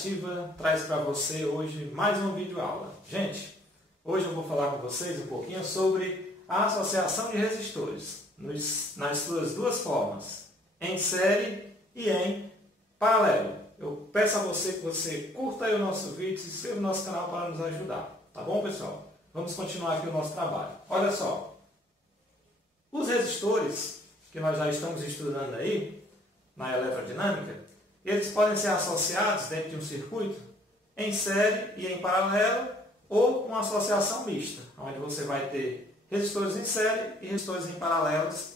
Educativa traz para você hoje mais uma videoaula. Gente, hoje eu vou falar com vocês um pouquinho sobre a associação de resistores nas suas duas formas, em série e em paralelo. Eu peço a você que você curta aí o nosso vídeo e se inscreva no nosso canal para nos ajudar. Tá bom, pessoal? Vamos continuar aqui o nosso trabalho. Olha só, os resistores que nós já estamos estudando aí na eletrodinâmica, eles podem ser associados dentro de um circuito em série e em paralelo ou uma associação mista, onde você vai ter resistores em série e resistores em paralelos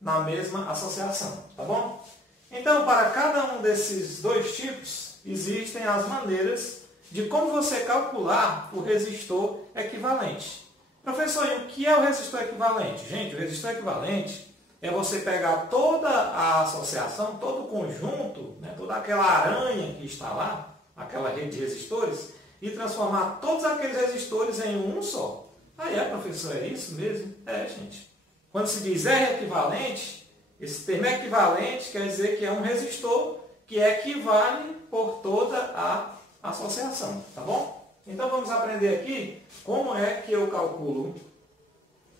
na mesma associação, tá bom? Então, para cada um desses dois tipos, existem as maneiras de como você calcular o resistor equivalente. Professor, e o que é o resistor equivalente? Gente, o resistor equivalente é você pegar toda a associação, todo o conjunto, né, toda aquela aranha que está lá, aquela rede de resistores, e transformar todos aqueles resistores em um só. Aí professor, é isso mesmo? É, gente. Quando se diz R equivalente, esse termo equivalente quer dizer que é um resistor que equivale por toda a associação, tá bom? Então vamos aprender aqui como é que eu calculo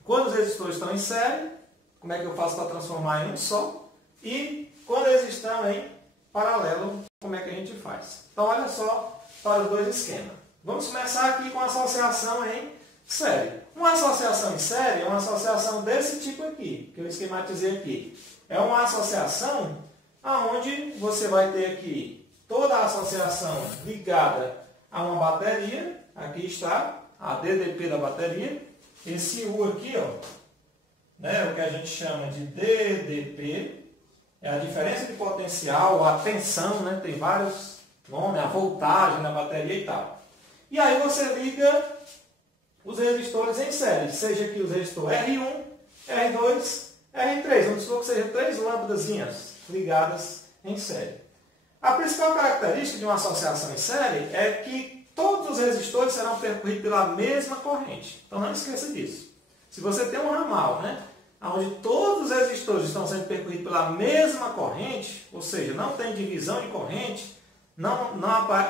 quando os resistores estão em série, como é que eu faço para transformar em um só, e quando eles estão em paralelo, como é que a gente faz. Então olha só para os dois esquemas. Vamos começar aqui com a associação em série. Uma associação em série é uma associação desse tipo aqui, que eu esquematizei aqui. É uma associação onde você vai ter aqui toda a associação ligada a uma bateria. Aqui está a DDP da bateria. Esse U aqui, ó, né, o que a gente chama de DDP, é a diferença de potencial, a tensão, né, tem vários nomes, a voltagem da bateria e tal. E aí você liga os resistores em série, seja aqui os resistores R1, R2, R3, vamos supor que sejam 3 lâmpadazinhas ligadas em série. A principal característica de uma associação em série é que todos os resistores serão percorridos pela mesma corrente. Então não esqueça disso. Se você tem um ramal, né, onde todos os resistores estão sendo percorridos pela mesma corrente, ou seja, não tem divisão de corrente, não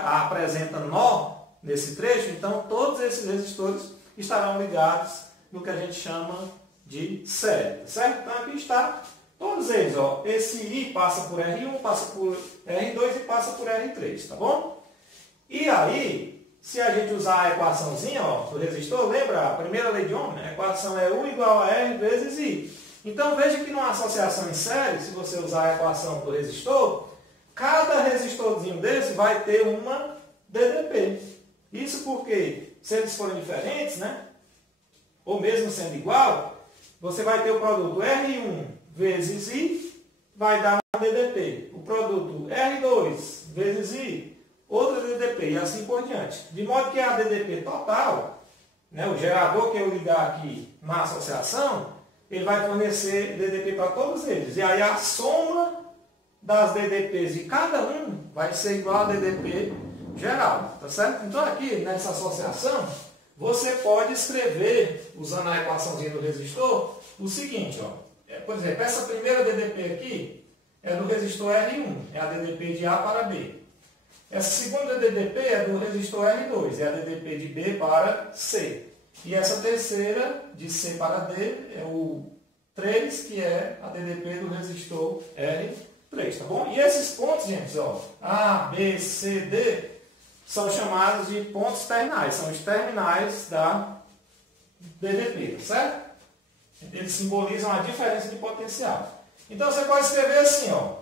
apresenta nó nesse trecho, então todos esses resistores estarão ligados no que a gente chama de série, certo? Então aqui está todos eles, ó. Esse I passa por R1, passa por R2 e passa por R3, tá bom? E aí, se a gente usar a equaçãozinha, ó, do resistor, lembra a primeira lei de Ohm? A equação é U igual a R vezes I. Então veja que numa associação em série, se você usar a equação do resistor, cada resistorzinho desse vai ter uma DDP. Isso porque, se eles forem diferentes, né, ou mesmo sendo igual, você vai ter o produto R1 vezes I, vai dar um DDP. O produto R2 vezes I, outra DDP, e assim por diante. De modo que a DDP total, né, o gerador que eu ligar aqui na associação, ele vai fornecer DDP para todos eles. E aí a soma das DDPs de cada um vai ser igual a DDP geral, tá certo? Então aqui, nessa associação, você pode escrever, usando a equaçãozinha do resistor, o seguinte, ó. Por exemplo, essa primeira DDP aqui é do resistor R1, é a DDP de A para B. Essa segunda DDP é do resistor R2, é a DDP de B para C. E essa terceira, de C para D, é o 3, que é a DDP do resistor R3, tá bom? E esses pontos, gente, ó, A, B, C, D, são chamados de pontos terminais, são os terminais da DDP, tá certo? Eles simbolizam a diferença de potencial. Então você pode escrever assim, ó.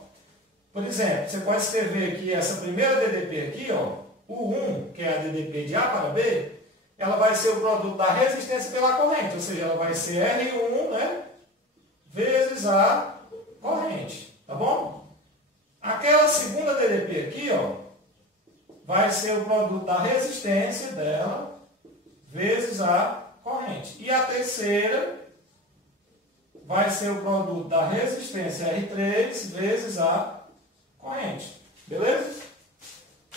Por exemplo, você pode escrever que essa primeira DDP aqui, ó, o 1, que é a DDP de A para B, ela vai ser o produto da resistência pela corrente, ou seja, ela vai ser R1, né, vezes a corrente, tá bom? Aquela segunda DDP aqui, ó, vai ser o produto da resistência dela vezes a corrente. E a terceira vai ser o produto da resistência R3 vezes a corrente. Beleza?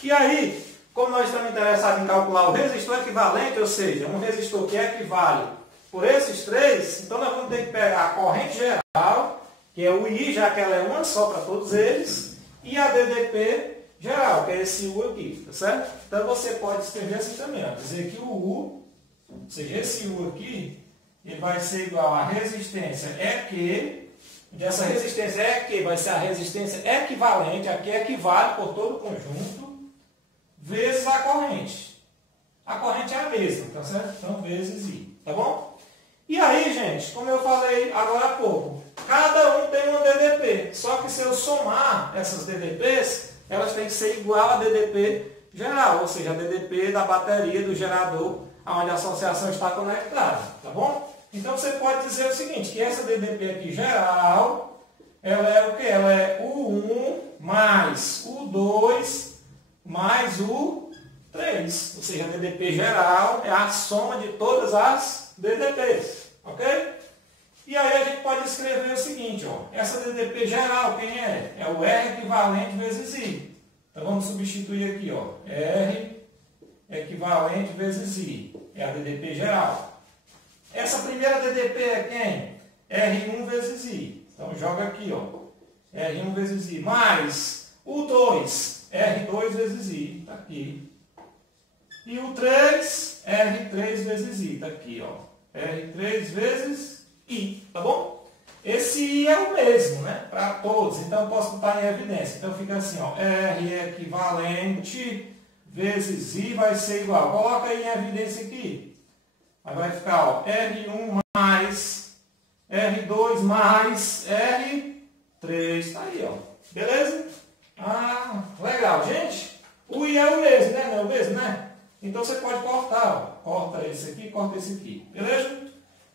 E aí, como nós estamos interessados em calcular o resistor equivalente, ou seja, um resistor que equivale por esses três, então nós vamos ter que pegar a corrente geral, que é o I, já que ela é uma só para todos eles, e a DDP geral, que é esse U aqui, tá certo? Então você pode escrever assim também, ó, dizer que o U, ou seja, esse U aqui, ele vai ser igual à resistência EQ, onde essa resistência EQ vai ser a resistência equivalente, aqui equivale por todo o conjunto, vezes a corrente. A corrente é a mesma, tá certo? Então, vezes I, tá bom? E aí, gente, como eu falei agora há pouco, cada um tem uma DDP, só que se eu somar essas DDPs, elas têm que ser igual a DDP geral, ou seja, a DDP da bateria do gerador, onde a associação está conectada, tá bom? Então você pode dizer o seguinte, que essa DDP aqui geral, ela é o que? Ela é U1 mais U2 mais U3, ou seja, a DDP geral é a soma de todas as DDPs, ok? E aí a gente pode escrever o seguinte, ó, essa DDP geral, quem é? É o R equivalente vezes I. Então vamos substituir aqui, ó, R equivalente vezes I, é a DDP geral. Essa primeira DDP é quem? R1 vezes I. Então joga aqui, ó, R1 vezes I, mais o 2, R2 vezes I, está aqui. E o 3, R3 vezes I, está aqui, ó, R3 vezes I, tá bom? Esse I é o mesmo, né, para todos, então eu posso botar em evidência. Então fica assim, ó, R equivalente vezes I vai ser igual. Coloca aí em evidência aqui. Aí vai ficar, ó, R1 mais R2 mais R3. Tá aí, ó. Beleza? Ah, legal. Gente, o I é o mesmo, né? Não é o mesmo, né? Então você pode cortar, ó. Corta esse aqui, corta esse aqui. Beleza?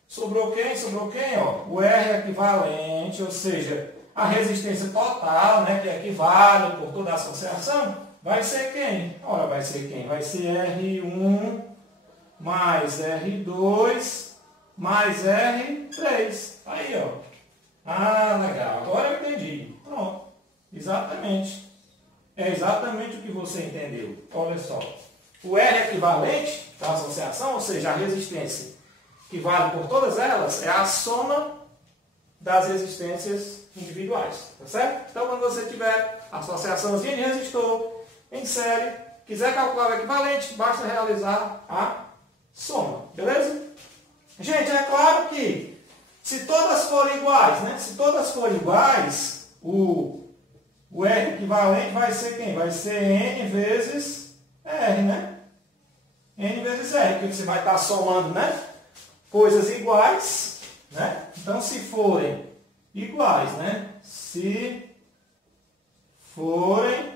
Sobrou quem? Sobrou quem? Ó, o R equivalente, ou seja, a resistência total, né, que equivale por toda a associação, vai ser quem? Ora, vai ser quem? Vai ser R1 mais R2 mais R3. Aí, ó. Ah, legal. Agora eu entendi. Pronto. Exatamente. É exatamente o que você entendeu. Olha só. O R equivalente da associação, ou seja, a resistência que vale por todas elas, é a soma das resistências individuais. Tá certo? Então, quando você tiver associaçãozinha de resistor em série, quiser calcular o equivalente, basta realizar a soma, beleza? Gente, é claro que se todas forem iguais, né? Se todas forem iguais, o R equivalente vai ser quem? Vai ser N vezes R, né? N vezes R, porque você vai estar somando, né? Coisas iguais, né? Então, se forem iguais, né? Se forem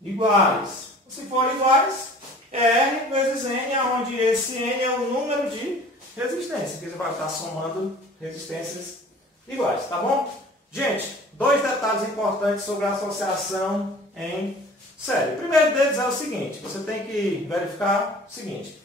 iguais. Se forem iguais, R vezes N, onde esse N é o número de resistências, que você vai estar somando resistências iguais, tá bom? Gente, dois detalhes importantes sobre a associação em série. O primeiro deles é o seguinte, você tem que verificar o seguinte.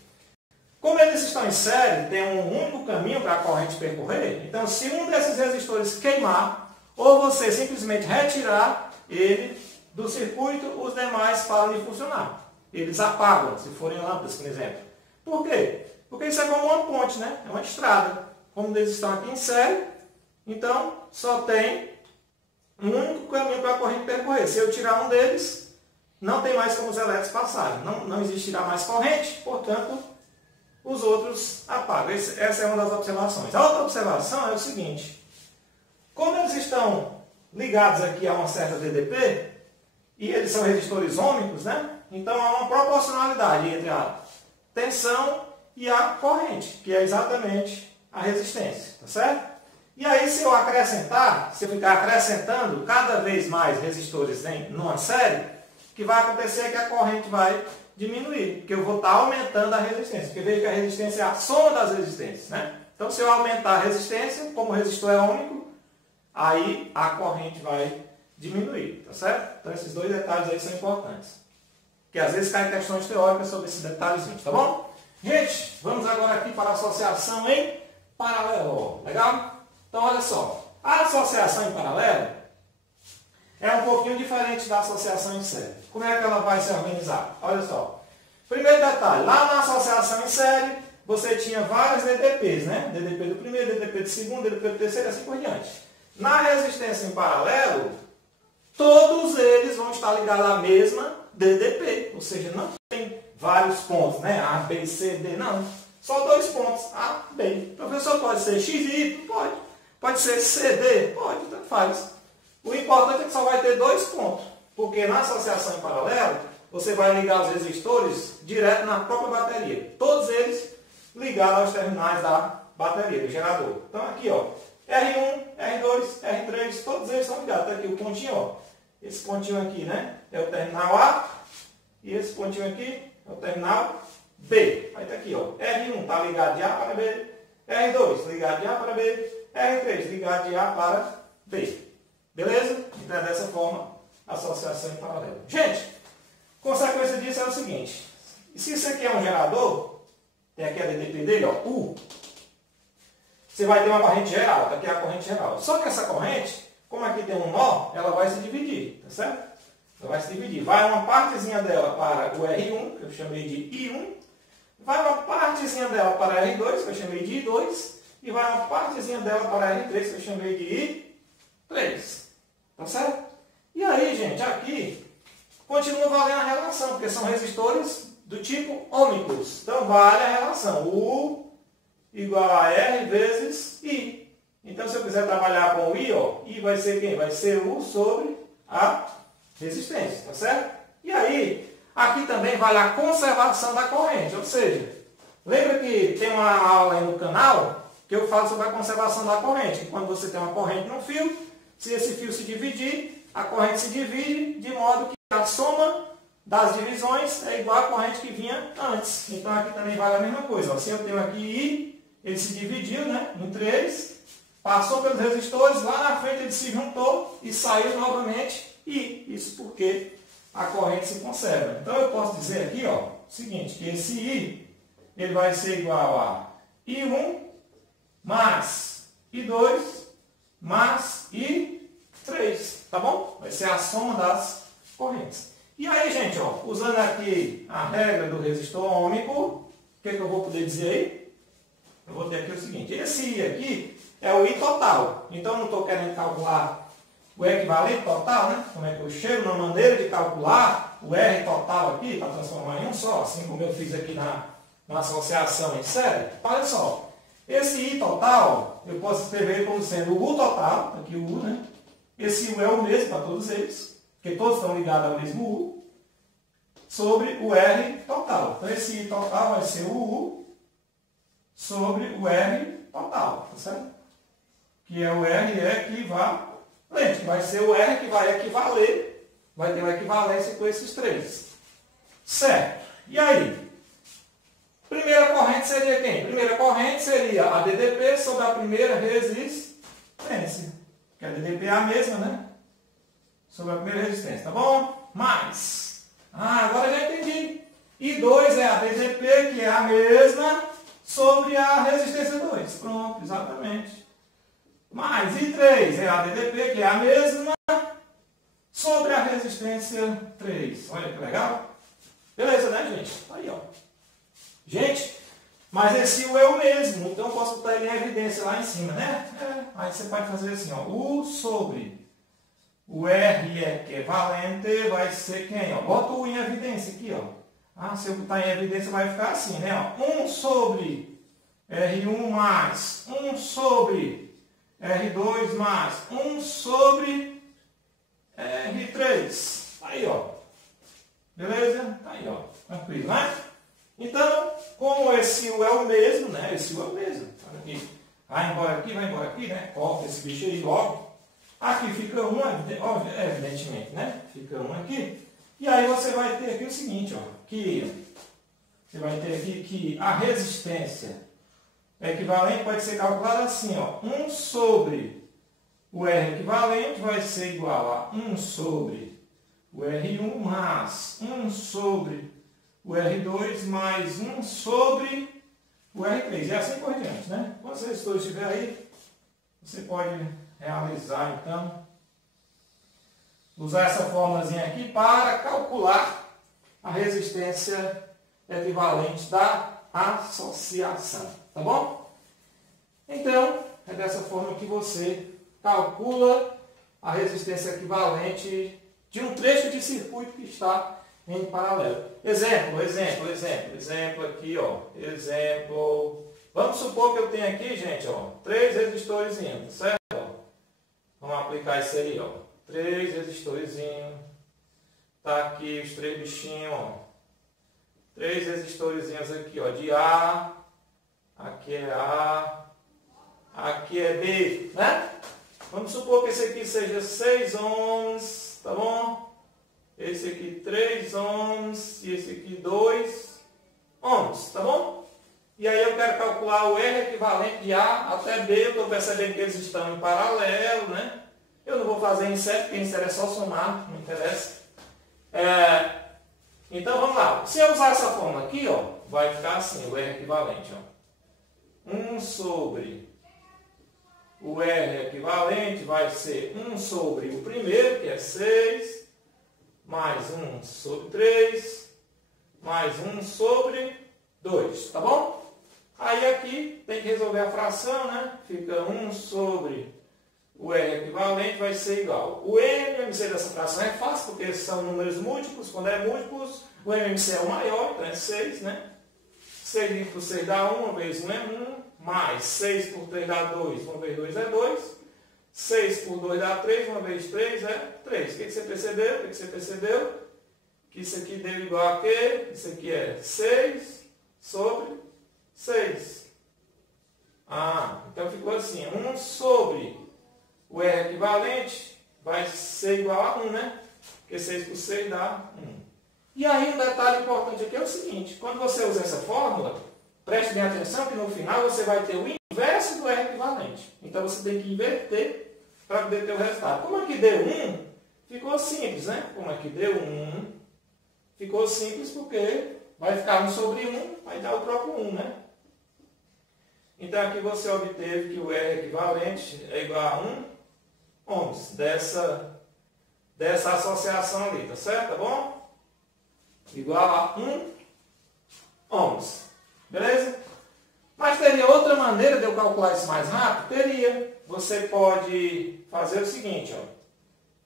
Como eles estão em série, tem um único caminho para a corrente percorrer, então se um desses resistores queimar, ou você simplesmente retirar ele do circuito, os demais param de funcionar. Eles apagam, se forem lâmpadas, por exemplo. Por quê? Porque isso é como uma ponte, né? É uma estrada. Como eles estão aqui em série, então só tem um único caminho para a corrente percorrer. Se eu tirar um deles, não tem mais como os elétrons passarem. Não existirá mais corrente, portanto, os outros apagam. Essa é uma das observações. A outra observação é o seguinte. Como eles estão ligados aqui a uma certa DDP, e eles são resistores ômicos, né? Então há uma proporcionalidade entre a tensão e a corrente, que é exatamente a resistência, tá certo? E aí se eu acrescentar, se eu ficar acrescentando cada vez mais resistores numa série, o que vai acontecer é que a corrente vai diminuir, porque eu vou estar aumentando a resistência, porque veja que a resistência é a soma das resistências, né? Então se eu aumentar a resistência, como o resistor é ômico, aí a corrente vai diminuir, tá certo? Então esses dois detalhes aí são importantes. Que às vezes caem questões teóricas sobre esses detalhezinhos, tá bom? Gente, vamos agora aqui para a associação em paralelo. Legal? Então olha só, a associação em paralelo é um pouquinho diferente da associação em série. Como é que ela vai se organizar? Olha só. Primeiro detalhe, lá na associação em série, você tinha várias DDPs, né? DDP do primeiro, DDP do segundo, DDP do terceiro e assim por diante. Na resistência em paralelo, todos eles vão estar ligados à mesma DDP. Ou seja, não tem vários pontos, né? A, B, C, D, não. Só 2 pontos, A, B. O professor pode ser X e Y? Pode. Pode ser C, D? Pode, tanto faz. O importante é que só vai ter 2 pontos. Porque na associação em paralelo, você vai ligar os resistores direto na própria bateria. Todos eles ligados aos terminais da bateria, do gerador. Então aqui, ó, R1, R2, R3, todos eles estão ligados. Está aqui o pontinho, ó. Esse pontinho aqui, né, é o terminal A. E esse pontinho aqui é o terminal B. Aí está aqui, ó, R1 está ligado de A para B. R2 ligado de A para B. R3 ligado de A para B. Beleza? Então é dessa forma a associação em paralelo. Gente, consequência disso é o seguinte. Se isso aqui é um gerador, tem aqui a DDP dele, ó, U, você vai ter uma corrente geral, aqui é a corrente geral. Só que essa corrente, como aqui tem um nó, ela vai se dividir, tá certo? Ela vai se dividir. Vai uma partezinha dela para o R1, que eu chamei de I1, vai uma partezinha dela para R2, que eu chamei de I2, e vai uma partezinha dela para R3, que eu chamei de I3. Tá certo? E aí, gente, aqui continua valendo a relação, porque são resistores do tipo ômicos. Então, vale a relação. U igual a R vezes I. Então, se eu quiser trabalhar com o I, ó, I vai ser quem? Vai ser U sobre a resistência, tá certo? E aí, aqui também vale a conservação da corrente. Ou seja, lembra que tem uma aula aí no canal que eu falo sobre a conservação da corrente. Que quando você tem uma corrente no fio, se esse fio se dividir, a corrente se divide de modo que a soma das divisões é igual à corrente que vinha antes. Então aqui também vale a mesma coisa. Ó. Se eu tenho aqui I, ele se dividiu, né, em 3, passou pelos resistores, lá na frente ele se juntou e saiu novamente I. Isso porque a corrente se conserva. Então eu posso dizer aqui, ó, o seguinte, que esse I ele vai ser igual a I1 mais I2 mais I3, tá bom? Vai ser a soma das correntes. E aí, gente, ó, usando aqui a regra do resistor ômico, o que eu vou poder dizer aí? Eu vou ter aqui o seguinte, esse I aqui é o I total. Então, eu não estou querendo calcular o equivalente total, né? Como é que eu chego na maneira de calcular o R total aqui, para transformar em um só, assim como eu fiz aqui na associação em série? Olha só. Esse I total, eu posso escrever como sendo o U total, aqui o U, né? Esse U é o mesmo para todos eles, porque todos estão ligados ao mesmo U, sobre o R total. Então, esse I total vai ser o U sobre o R total, tá certo? Que é o R equivalente, que vai ser o R que vai equivaler, vai ter uma equivalência com esses 3. Certo. E aí? Primeira corrente seria quem? Primeira corrente seria a DDP sobre a primeira resistência. Que a DDP é a mesma, né? Sobre a primeira resistência, tá bom? Mais. Agora já entendi. I2 é a DDP, que é a mesma, sobre a resistência 2. Pronto, exatamente. Mais I3 é a DDP, que é a mesma, sobre a resistência 3. Olha que legal. Beleza, né, gente? Aí, ó. Gente, mas esse U é o mesmo, então eu posso botar ele em evidência lá em cima, né? Aí você pode fazer assim, ó, U sobre o R equivalente vai ser quem? Ó? Bota o U em evidência aqui, ó. Se eu botar em evidência vai ficar assim, né? Ó, 1 sobre R1 mais 1 sobre R2 mais 1 sobre R3. Aí, ó. Beleza? Aí, ó. Tranquilo, né? Então, como esse U é o mesmo, né? Esse U é o mesmo. Olha aqui. Vai embora aqui, né? Corta esse bicho aí logo. Aqui fica um, evidentemente, né? Fica um aqui. E aí você vai ter aqui o seguinte, ó. Que você vai ter aqui que a resistência equivalente pode ser calculada assim, ó. 1 sobre o R equivalente vai ser igual a 1 sobre o R1 mais 1 sobre o R2 mais 1 sobre o R3. E assim por diante, né? Quando esse resistor estiver aí, você pode realizar, então, usar essa formulazinha aqui para calcular a resistência equivalente da associação. Tá bom? Então, é dessa forma que você calcula a resistência equivalente de um trecho de circuito que está em paralelo. Exemplo aqui, ó. Exemplo. Vamos supor que eu tenho aqui, gente, ó, 3 resistores, certo? Vamos aplicar isso aí, ó. 3 resistores. Tá aqui os 3 bichinhos, ó. 3 resistores aqui, ó, de A. Aqui é A. Aqui é B, né? Vamos supor que esse aqui seja 6 ohms, tá bom? Esse aqui 3 ohms e esse aqui 2 ohms, tá bom? E aí eu quero calcular o R equivalente de A até B. Eu estou percebendo que eles estão em paralelo, né? Eu não vou fazer em série, porque em série é só somar, não interessa. Então vamos lá. Se eu usar essa fórmula aqui, ó, vai ficar assim, o R equivalente, ó. 1 sobre o R equivalente vai ser 1 sobre o primeiro, que é 6, mais 1 sobre 3, mais 1 sobre 2, tá bom? Aí aqui tem que resolver a fração, né? Fica 1 sobre o R equivalente vai ser igual. O MMC dessa fração é fácil, porque são números múltiplos. Quando é múltiplos, o MMC é o maior, então é 6, né? 6 dividido por 6 dá 1, 1 vezes 1 é 1, mais 6 por 3 dá 2, 1 vezes 2 é 2. 6 por 2 dá 3, 1 vezes 3 é 3. O que você percebeu? Que isso aqui deu igual a quê? Isso aqui é 6 sobre 6. Então ficou assim, 1 sobre o R equivalente vai ser igual a 1, né? Porque 6 por 6 dá 1. E aí um detalhe importante aqui é o seguinte, quando você usa essa fórmula, preste bem atenção que no final você vai ter o inverso do R equivalente. Então você tem que inverter para poder ter o resultado. Como aqui deu 1, ficou simples, né? Como aqui deu 1, ficou simples porque vai ficar 1 sobre 1, vai dar o próprio 1, né? Então aqui você obteve que o R equivalente é igual a 1 ohms dessa associação ali, tá certo? Tá bom? Igual a 1 ohms. Beleza? Mas teria outra maneira de eu calcular isso mais rápido? Teria. Você pode fazer o seguinte, ó.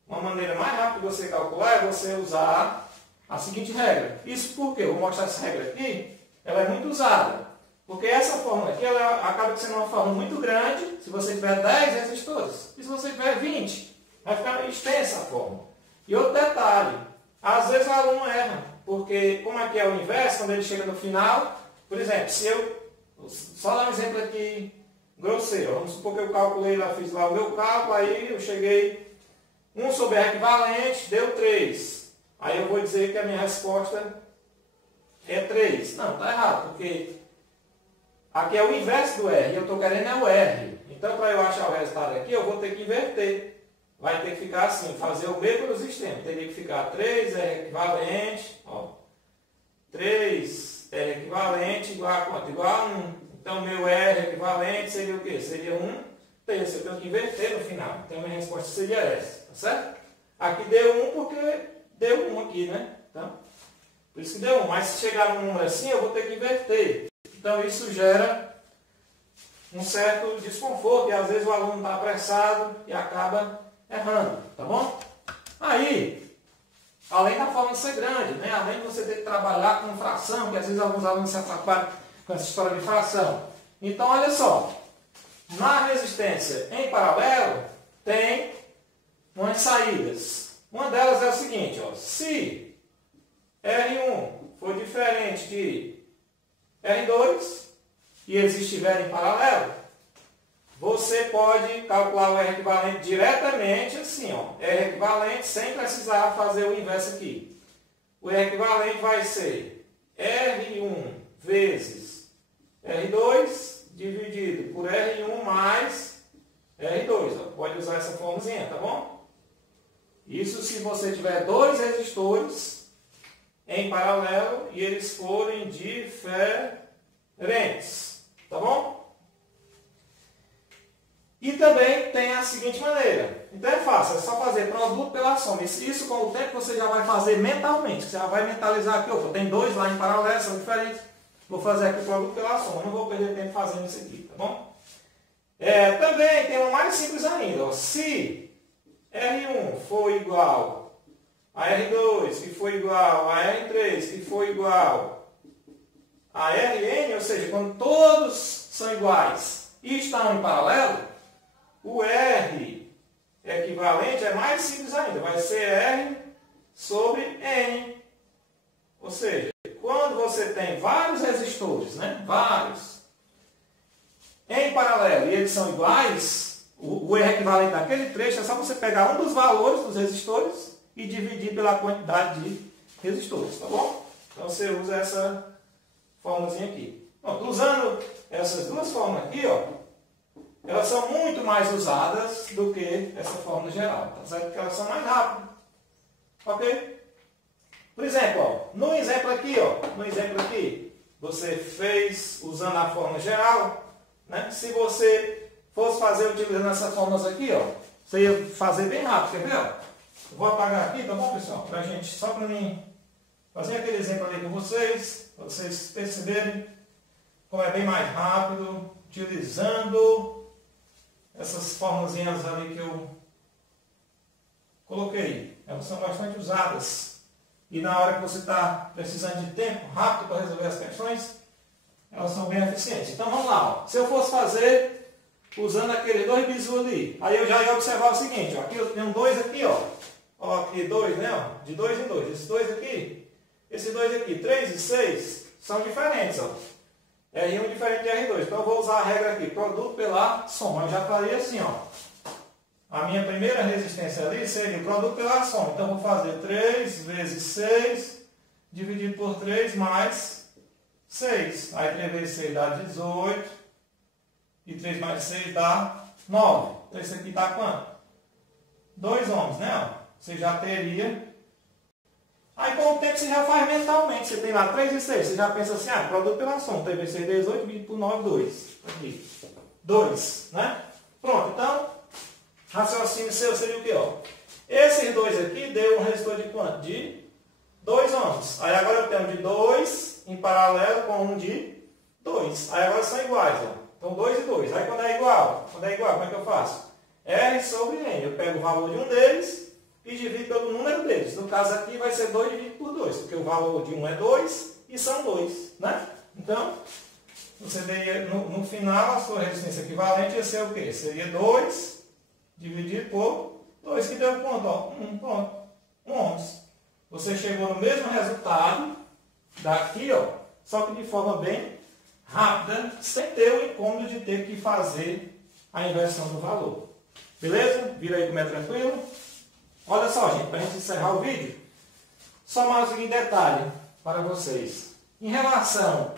Uma maneira mais rápida de você calcular é você usar a seguinte regra. Isso porque eu vou mostrar essa regra aqui, ela é muito usada. Porque essa fórmula aqui, ela acaba sendo uma fórmula muito grande, se você tiver 10 resistores. E se você tiver 20, vai ficar meio extensa a fórmula. E outro detalhe, às vezes o aluno erra, porque como aqui é o inverso, quando ele chega no final, por exemplo, se eu, só dar um exemplo aqui grosseiro, vamos supor que eu calculei lá, fiz lá o meu cálculo, aí eu cheguei 1 sobre R equivalente, deu 3. Aí eu vou dizer que a minha resposta é 3. Não, está errado, porque aqui é o inverso do R, e eu estou querendo é o R. Então, para eu achar o resultado aqui, eu vou ter que inverter. Vai ter que ficar assim, fazer o B pelos extremos. Teria que ficar 3R equivalente, ó, 3R equivalente igual a quanto? Igual a 1. Então, meu R equivalente seria o quê? Seria 1 terço. Eu tenho que inverter no final. Então, minha resposta seria essa, tá certo? Aqui deu 1 porque deu 1 aqui, né? Então, por isso que deu 1. Mas se chegar num número assim, eu vou ter que inverter. Então, isso gera um certo desconforto e às vezes o aluno está apressado e acaba errando, tá bom? Aí, além da fórmula ser grande, né? Além de você ter que trabalhar com fração, que às vezes alguns alunos se atrapalham com essa história de fração. Então, olha só, na resistência em paralelo, tem umas saídas. Uma delas é o seguinte, ó, se R1 for diferente de R2 e eles estiverem em paralelo, você pode calcular o R equivalente diretamente assim, ó, R equivalente sem precisar fazer o inverso aqui. O R equivalente vai ser R1 vezes R2 dividido por R1 mais R2. Ó. Pode usar essa formulazinha, tá bom? Isso se você tiver dois resistores em paralelo e eles forem diferentes, tá bom? E também tem a seguinte maneira. Então é fácil, é só fazer produto pela soma. Isso com o tempo você já vai fazer mentalmente. Você já vai mentalizar aqui, opa, tem dois lá em paralelo, são diferentes. Vou fazer aqui o produto pela soma. Não vou perder tempo fazendo isso aqui, tá bom? Também tem uma mais simples ainda. Ó. Se R1 for igual a R2, que for igual a R3, que for igual a Rn, ou seja, quando todos são iguais e estão em paralelo, o R equivalente é mais simples ainda, vai ser R sobre N. Ou seja, quando você tem vários resistores, né? Vários, em paralelo e eles são iguais, o R equivalente daquele trecho é só você pegar um dos valores dos resistores e dividir pela quantidade de resistores, tá bom? Então você usa essa formulazinha aqui. Pronto, usando essas duas fórmulas aqui, ó, elas são muito mais usadas do que essa fórmula geral, tá certo? Porque elas são mais rápidas. Ok? Por exemplo, ó, no exemplo aqui, você fez usando a fórmula geral, né? Se você fosse fazer utilizando essas fórmulas aqui, ó, você ia fazer bem rápido, quer ver? Ó? Eu vou apagar aqui, tá bom, pessoal? Só para mim fazer aquele exemplo ali com vocês, para vocês perceberem como é bem mais rápido, utilizando essas formulazinhas ali que eu coloquei. Elas são bastante usadas. E na hora que você está precisando de tempo rápido para resolver as questões, elas são bem eficientes. Então vamos lá. Ó. Se eu fosse fazer usando aquele dois bizu ali, aí eu já ia observar o seguinte. Ó, aqui eu tenho dois aqui, ó, aqui dois, né? Ó, de dois em dois. Esses dois aqui, 3 e 6, são diferentes. Ó. R1 diferente de R2. Então eu vou usar a regra aqui, produto pela soma. Eu já falei assim, ó. A minha primeira resistência ali seria o produto pela soma. Então, eu vou fazer 3 vezes 6, dividido por 3, mais 6. Aí, 3 vezes 6 dá 18. E 3 mais 6 dá 9. Então, isso aqui dá quanto? 2 ohms, né? Você já teria. Aí, com o tempo, você já faz mentalmente. Você tem lá 3 e 6. Você já pensa assim, produto pela soma. 3 vezes 6, 18, dividido por 9, 2. Aqui. 2, né? Pronto, então... raciocínio seu seria o que? Ó? Esses dois aqui deu um resistor de quanto? De 2 ohms. Aí agora eu tenho de 2 em paralelo com um de 2. Aí agora são iguais. Ó. Então 2 e 2. Aí quando é igual, como é que eu faço? R sobre N. Eu pego o valor de um deles e divido pelo número deles. No caso aqui vai ser 2 dividido por 2, porque o valor de um é 2 e são 2. Né? Então, você veria, no final, a sua resistência equivalente ia ser o quê? Seria 2 dividido por 2, que deu quanto? Ó, 1, pronto. 1 ohms. Você chegou no mesmo resultado daqui, ó, só que de forma bem rápida, sem ter o incômodo de ter que fazer a inversão do valor. Beleza? Vira aí como é tranquilo. Olha só, gente, para a gente encerrar o vídeo, só mais o seguinte detalhe para vocês. Em relação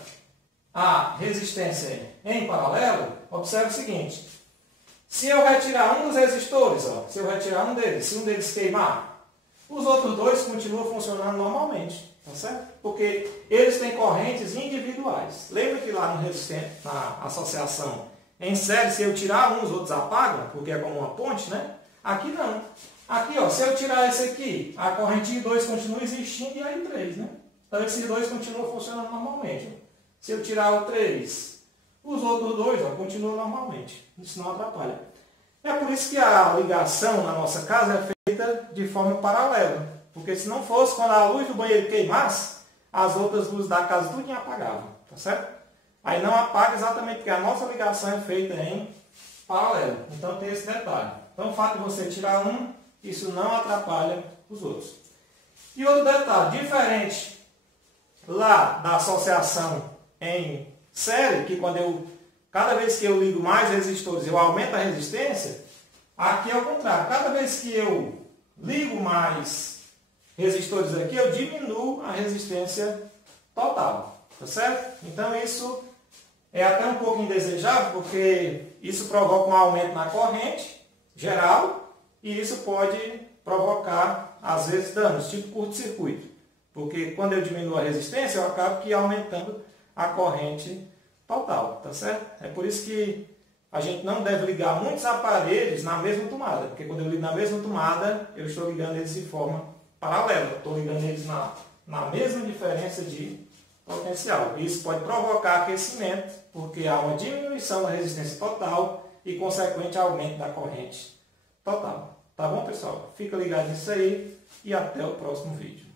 à resistência em paralelo, observe o seguinte. Se eu retirar um dos resistores, ó, se eu retirar um deles, se um deles queimar, os outros dois continuam funcionando normalmente, tá certo? Porque eles têm correntes individuais. Lembra que lá na associação em série, se eu tirar um, os outros apagam, porque é como uma ponte, né? Aqui não. Aqui, ó, se eu tirar esse aqui, a corrente de 2 continua existindo e aí 3, né? Então esses dois continuam funcionando normalmente. Ó. Se eu tirar o 3... os outros dois continuam normalmente. Isso não atrapalha. É por isso que a ligação na nossa casa é feita de forma paralela. Porque se não fosse, quando a luz do banheiro queimasse, as outras luzes da casa tudo apagavam. Tá certo? Aí não apaga exatamente porque a nossa ligação é feita em paralelo. Então tem esse detalhe. Então o fato de você tirar um, isso não atrapalha os outros. E outro detalhe, diferente lá da associação em série, que cada vez que eu ligo mais resistores, eu aumento a resistência, aqui é o contrário. Cada vez que eu ligo mais resistores aqui, eu diminuo a resistência total. Tá certo? Então isso é até um pouco indesejável, porque isso provoca um aumento na corrente geral e isso pode provocar, às vezes, danos, tipo curto-circuito. Porque quando eu diminuo a resistência, eu acabo que aumentando a corrente total, tá certo? É por isso que a gente não deve ligar muitos aparelhos na mesma tomada, porque quando eu ligo na mesma tomada, eu estou ligando eles de forma paralela, estou ligando eles na mesma diferença de potencial. Isso pode provocar aquecimento, porque há uma diminuição da resistência total e, consequente, aumento da corrente total. Tá bom, pessoal? Fica ligado nisso aí e até o próximo vídeo.